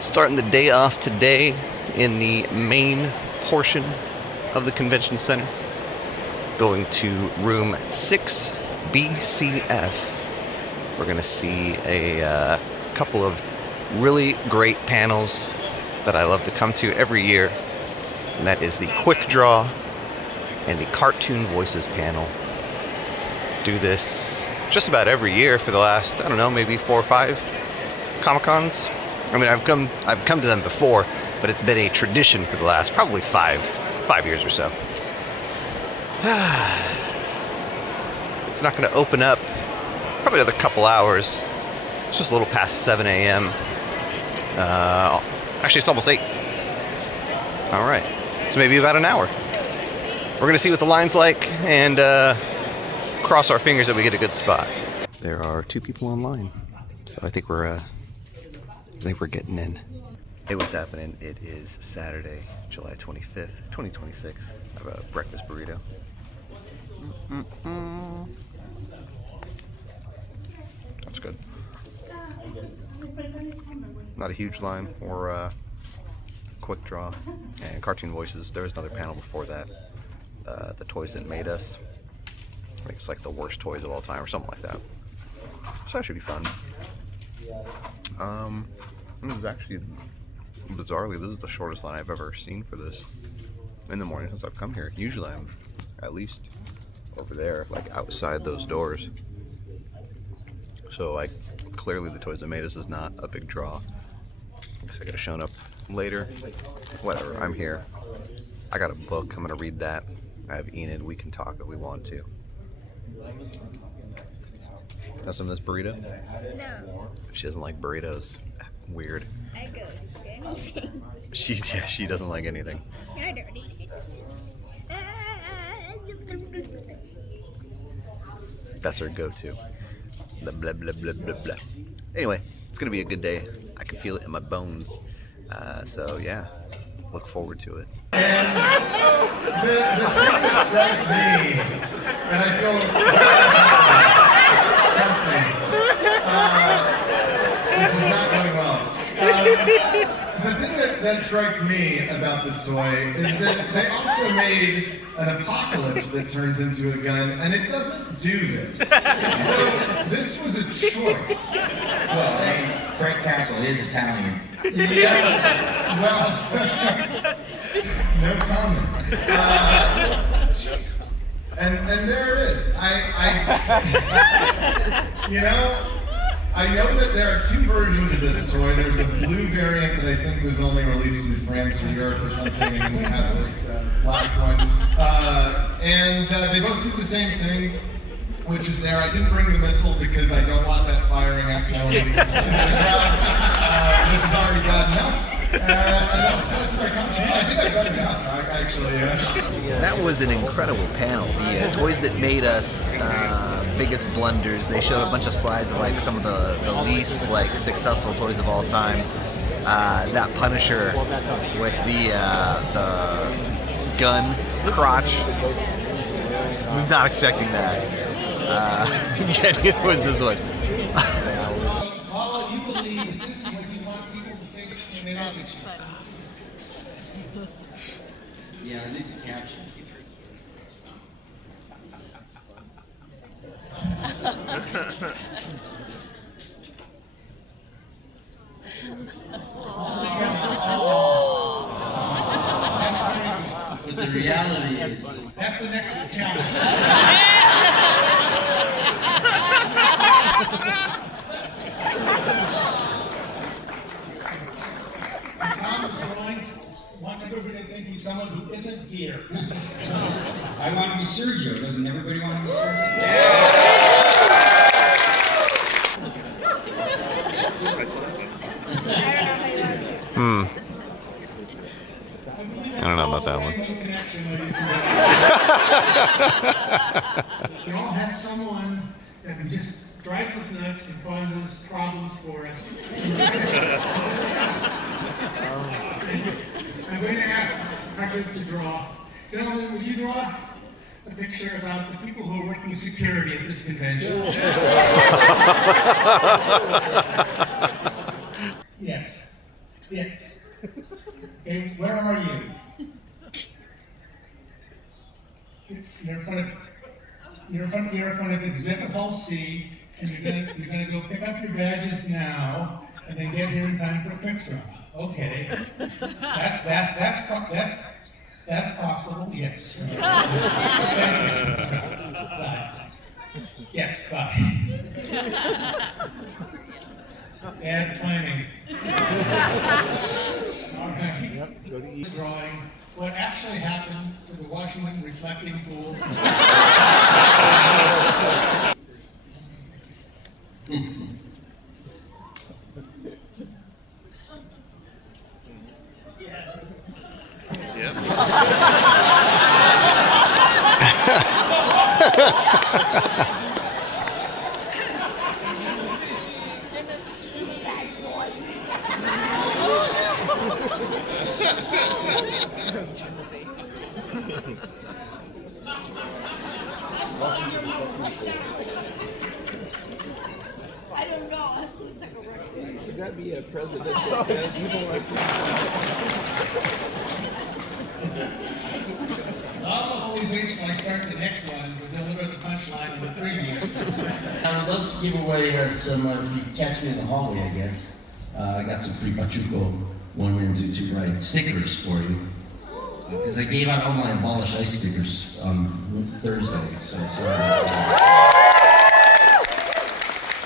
Starting the day off today in the main portion of the convention center. Going to room 6BCF. We're going to see a couple of really great panels that I love to come to every year. And that is the Quick Draw and the Cartoon Voices panel. Do this just about every year for the last, I don't know, maybe 4 or 5 Comic-Cons. I mean, I've come to them before, but it's been a tradition for the last probably 5 years or so. It's not going to open up probably another couple hours. It's just a little past 7 a.m. Actually, it's almost 8. All right, so maybe about an hour. We're going to see what the line's like and cross our fingers that we get a good spot. There are 2 people online, so I think we're getting in. Hey, what's happening? It is Saturday, July 25th, 2026. I have a breakfast burrito. That's good. Not a huge line for Quick Draw and Cartoon Voices. There was another panel before that. The Toys That Made Us. I think it's like the worst toys of all time or something like that. So that should be fun. This is actually, bizarrely, this is the shortest line I've ever seen for this in the morning since I've come here. Usually I'm at least over there, like outside those doors. So clearly the Toys That Made Us is not a big draw. I guess I could have shown up later. Whatever, I'm here. I got a book, I'm gonna read that. I have Enid, we can talk if we want to. Have some of this burrito? No. She doesn't like burritos. Weird. I go to anything. She doesn't like anything. I don't eat it. That's her go-to. Blah, blah, blah, blah, blah, blah. Anyway, it's gonna be a good day. I can feel it in my bones. So yeah, look forward to it. And the thing that strikes me, and I feel this is not going well. The thing that strikes me about this toy is that they also made an apocalypse that turns into a gun, and it doesn't do this. So this was a choice. Well, Frank Castle is Italian. Yeah, well, no comment. And there it is. I know that there are 2 versions of this toy. There's a blue variant that I think was only released in France or Europe or something, and we have this black one. And they both do the same thing, which is there. I didn't bring the missile because I don't want that firing accidentally. This has already got enough. And that's my contribution. I think I've got enough, actually. That was an incredible panel. The Toys That Made Us biggest blunders. They showed a bunch of slides of like some of the least like successful toys of all time. That Punisher with the gun crotch. Was not expecting that. Yeah, neither was this one. Paula, you believe that this is what you want people to think when they look at you. Yeah, it needs a caption. But the reality is, That's the next challenge. Tom wants everybody to think he's someone who isn't here. I want to be Sergio. Doesn't everybody want to be Sergio? I don't know about that one. We all have someone that can just drives us nuts and causes problems for us. I'm going to ask Marcus to draw. Gentlemen, will you draw a picture about the people who are working security at this convention? you're in front of exhibit hall C, and you're gonna go pick up your badges now, and then get here in time for a quick draw. Okay. That's possible, yes. Bye. Yes, bye. Bad planning. All right. Drawing what actually happened to the Washington reflecting pool. I don't know. Would that be a presidential Lava always waits till I start the next one to deliver the punchline of the previous. I would love to give away some, if you catch me in the hallway, I guess. I got some free Pachuco 1 Wins 2 Right stickers for you. Because I gave out all my Abolish Ice stickers on Thursday, so sorry about that.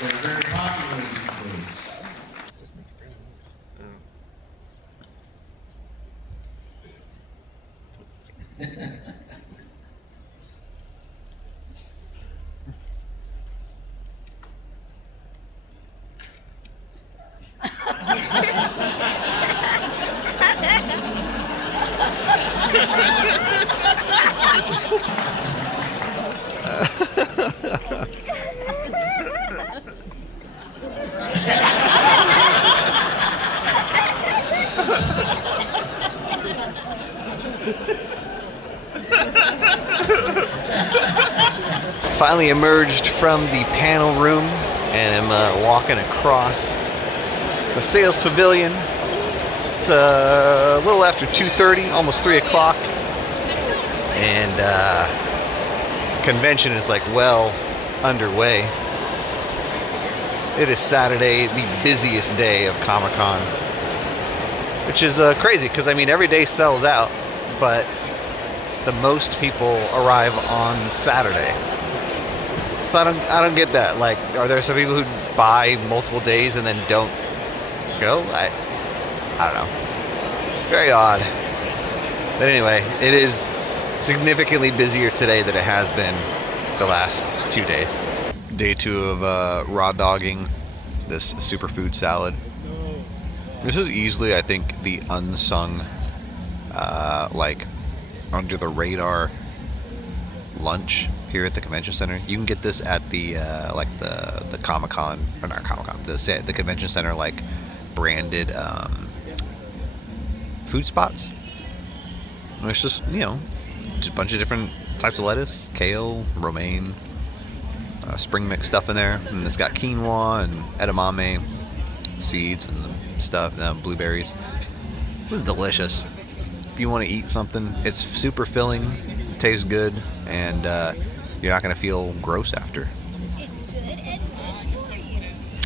They're very popular these days. Finally emerged from the panel room and am walking across the sales pavilion. It's a little after 2:30, almost 3 o'clock, and convention is like well underway. It is Saturday, the busiest day of Comic-Con, which is crazy because I mean every day sells out, but the most people arrive on Saturday. So I don't get that. Like, are there some people who buy multiple days and then don't go? I don't know. It's very odd. But anyway, it is significantly busier today than it has been the last 2 days. Day 2 of raw dogging this superfood salad. This is easily, I think, the unsung, like, under the radar lunch here at the convention center. You can get this at the like the Comic-Con, or not Comic-Con, the convention center like branded food spots. And it's just, you know, just a bunch of different types of lettuce, kale, romaine, spring mix stuff in there, and it's got quinoa and edamame seeds and stuff, blueberries. It was delicious. If you want to eat something, it's super filling, it tastes good, and you're not going to feel gross after.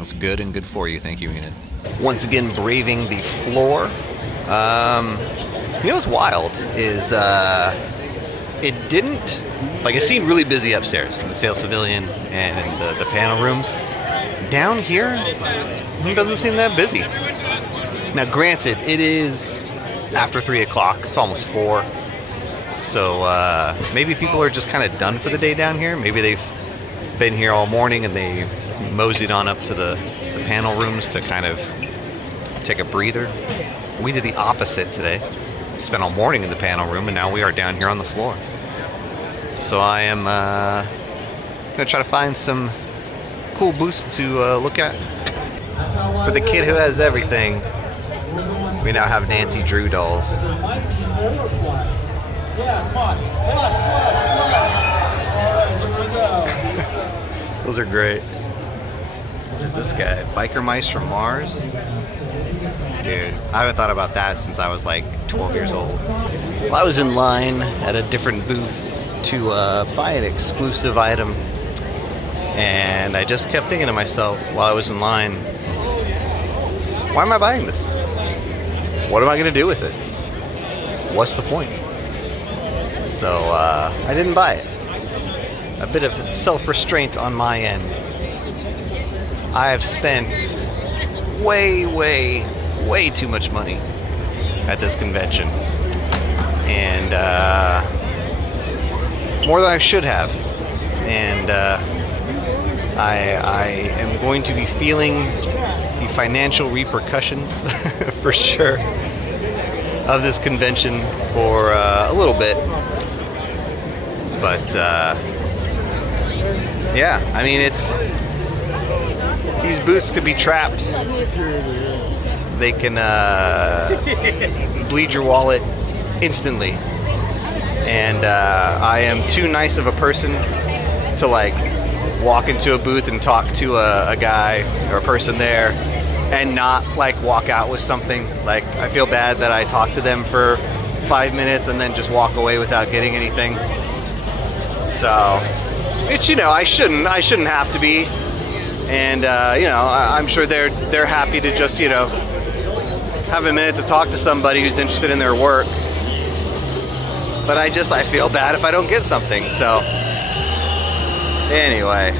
It's good and good for you. Thank you, Enid. Once again, braving the floor. You know what's wild is it didn't, like, it seemed really busy upstairs in the sales pavilion and in the panel rooms. Down here, it doesn't seem that busy. Now, granted, it is after 3 o'clock. It's almost 4. So maybe people are just kind of done for the day down here. Maybe they've been here all morning and they moseyed on up to the panel rooms to kind of take a breather. We did the opposite today. Spent all morning in the panel room, and now we are down here on the floor. So I am going to try to find some cool booths to look at. For the kid who has everything, we now have Nancy Drew dolls. Those are great. What is this guy? Biker Mice from Mars? Dude, I haven't thought about that since I was like 12 years old. Well, I was in line at a different booth to buy an exclusive item, and I just kept thinking to myself while I was in line, why am I buying this? What am I going to do with it? What's the point? So I didn't buy it. A bit of self-restraint on my end. I have spent way too much money at this convention, and more than I should have, and I am going to be feeling the financial repercussions for sure of this convention for a little bit. But yeah, I mean, these booths could be traps. They can bleed your wallet instantly, and I am too nice of a person to like walk into a booth and talk to a guy or a person there and not like walk out with something. Like, I feel bad that I talked to them for 5 minutes and then just walk away without getting anything. So it's, you know, I shouldn't have to be, and you know, I'm sure they're happy to just, you know, have a minute to talk to somebody who's interested in their work. But I feel bad if I don't get something. So anyway,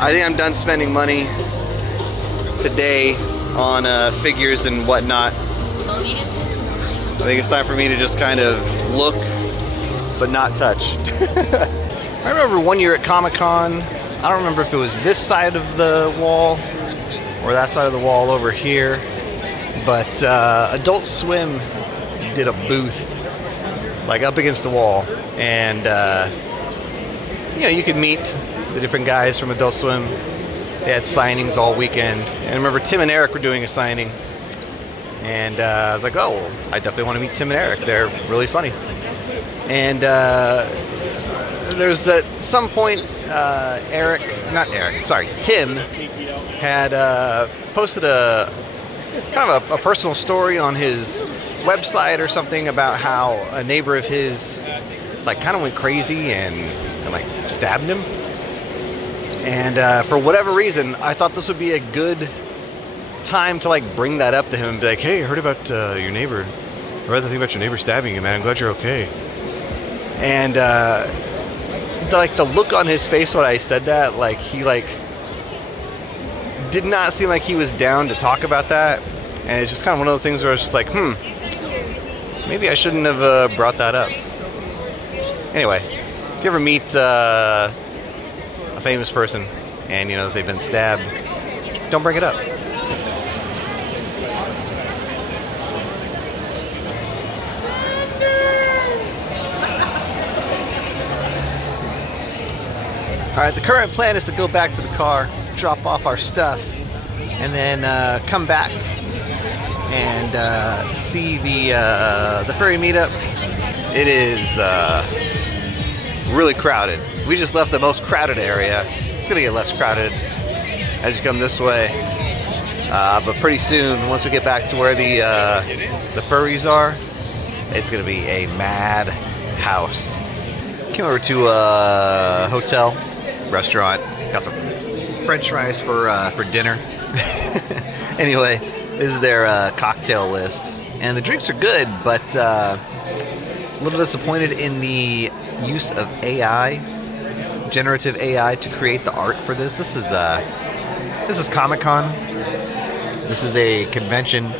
I think I'm done spending money today on figures and whatnot. I think it's time for me to just kind of look but not touch. I remember one year at Comic-Con, I don't remember if it was this side of the wall or that side of the wall over here, but Adult Swim did a booth like up against the wall, and you know, you could meet the different guys from Adult Swim. They had signings all weekend, and I remember Tim and Eric were doing a signing, and I was like, oh, well, I definitely want to meet Tim and Eric. They're really funny. And there's at some point, Tim had posted a kind of a personal story on his website or something about how a neighbor of his like kind of went crazy and like stabbed him. And for whatever reason, I thought this would be a good time to like bring that up to him and be like, hey, I heard about your neighbor. I read the thing about your neighbor stabbing you, man. I'm glad you're okay. And the look on his face when I said that, like, he like did not seem like he was down to talk about that. And it's just kind of one of those things where it's just like, maybe I shouldn't have brought that up. Anyway, if you ever meet a famous person and you know they've been stabbed, don't bring it up. Alright, the current plan is to go back to the car, drop off our stuff, and then come back and see the Furry meetup. It is really crowded. We just left the most crowded area. It's gonna get less crowded as you come this way. But pretty soon, once we get back to where the furries are, it's gonna be a mad house. Came over to a hotel, restaurant, got some French fries for dinner. Anyway, this is their cocktail list, and the drinks are good, but a little disappointed in the use of AI, generative AI, to create the art for this. This is Comic-Con. This is a convention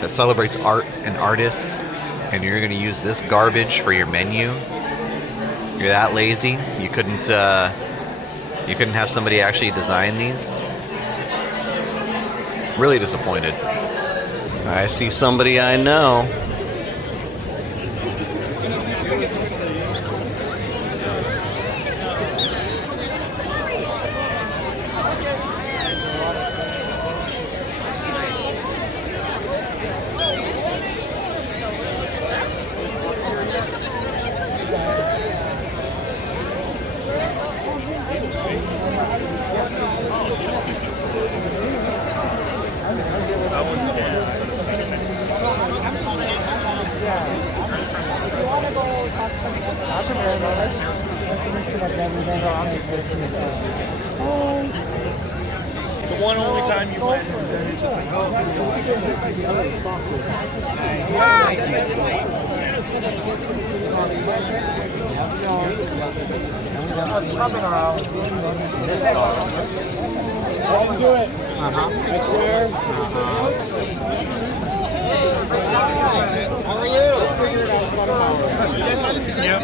that celebrates art and artists, and you're going to use this garbage for your menu. You're that lazy? You couldn't have somebody actually design these? Really disappointed. I see somebody I know. one only time you went, and then it's just like, oh, do it. I swear. How are you? Figure it out somehow. Yep.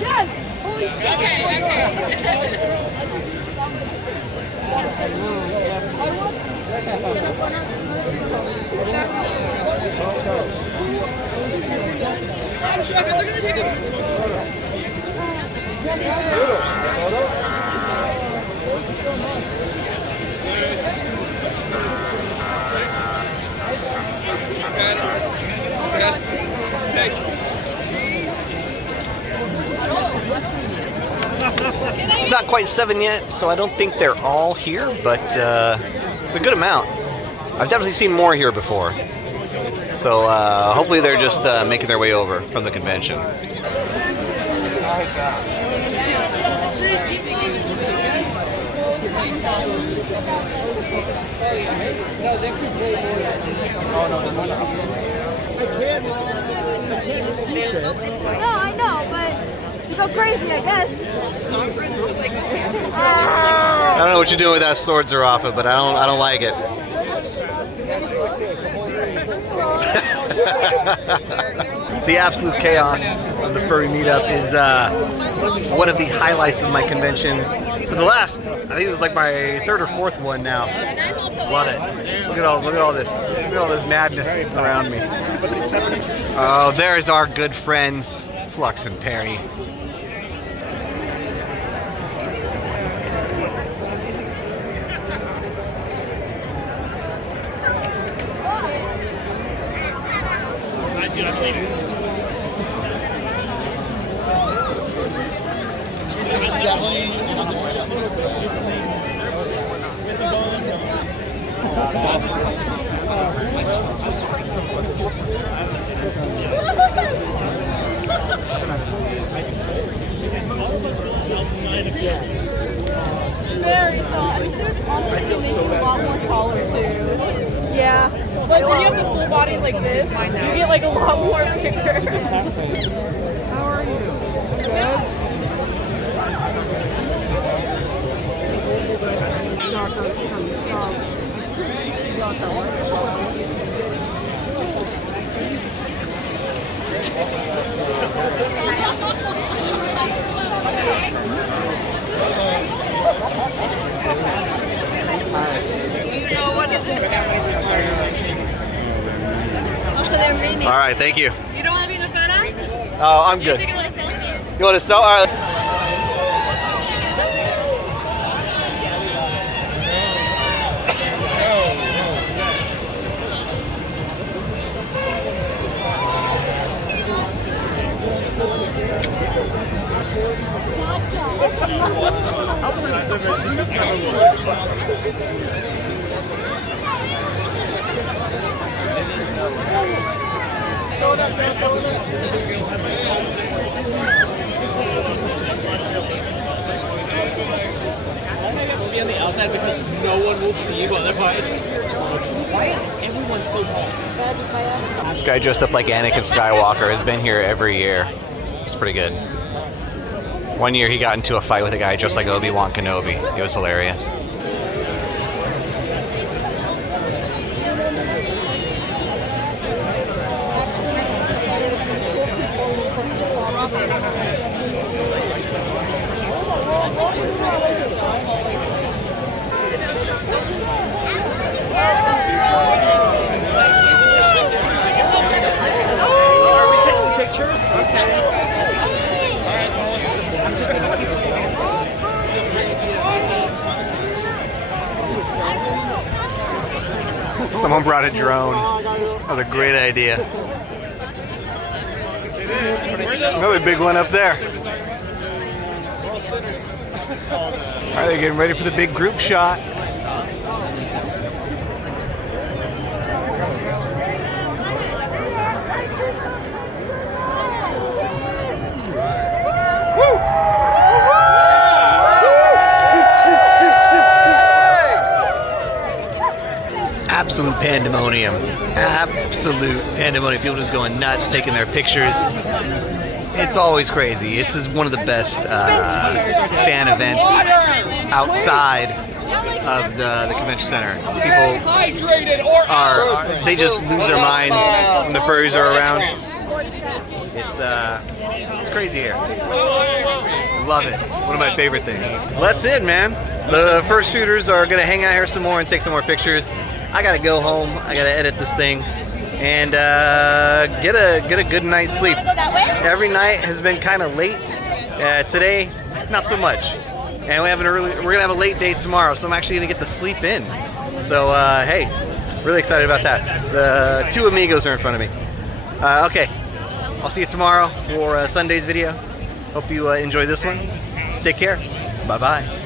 Yes! Holy shit! I'm sure they're gonna take it. It's not quite 7 yet, so I don't think they're all here, but it's a good amount. I've definitely seen more here before. So hopefully they're just making their way over from the convention. No, I know, but you go crazy, I guess. So I'm friends with like this. I don't know what you're doing with that sword, Zarafa, but I don't like it. The absolute chaos of the furry meetup is one of the highlights of my convention. For the last, I think this is like my third or fourth one now. Love it. Look at all this madness around me. Oh, there's our good friends, Flux and Perry. Very tall. I think there's honestly maybe a lot more taller too. Yeah. Like when you have the full body like this, you get like a lot more bigger. How are you? They're mini. All right, thank you. You don't want to be in a photo? Oh, I'm good. You want to sell? All right. We'll be on the outside because no one will see you otherwise. Why is everyone so tall? This guy dressed up like Anakin Skywalker has been here every year. It's pretty good. One year he got into a fight with a guy just like Obi-Wan Kenobi. It was hilarious. Are we taking pictures? Okay. Someone brought a drone. That was a great idea. Another big one up there. All right, they're getting ready for the big group shot. absolute pandemonium. Absolute pandemonium. People just going nuts, taking their pictures. It's always crazy. It's just one of the best fan events outside of the convention center. People they just lose their minds when the furries are around. It's crazy here. Love it. One of my favorite things. Well, that's it, man. The first shooters are gonna hang out here some more and take some more pictures. I gotta go home. I gotta edit this thing and get a good night's sleep. Every night has been kind of late. Today, not so much. And we're gonna have a late day tomorrow, so I'm actually gonna get to sleep in. So hey, really excited about that. The two amigos are in front of me. Okay, I'll see you tomorrow for Sunday's video. Hope you enjoy this one. Take care. Bye bye.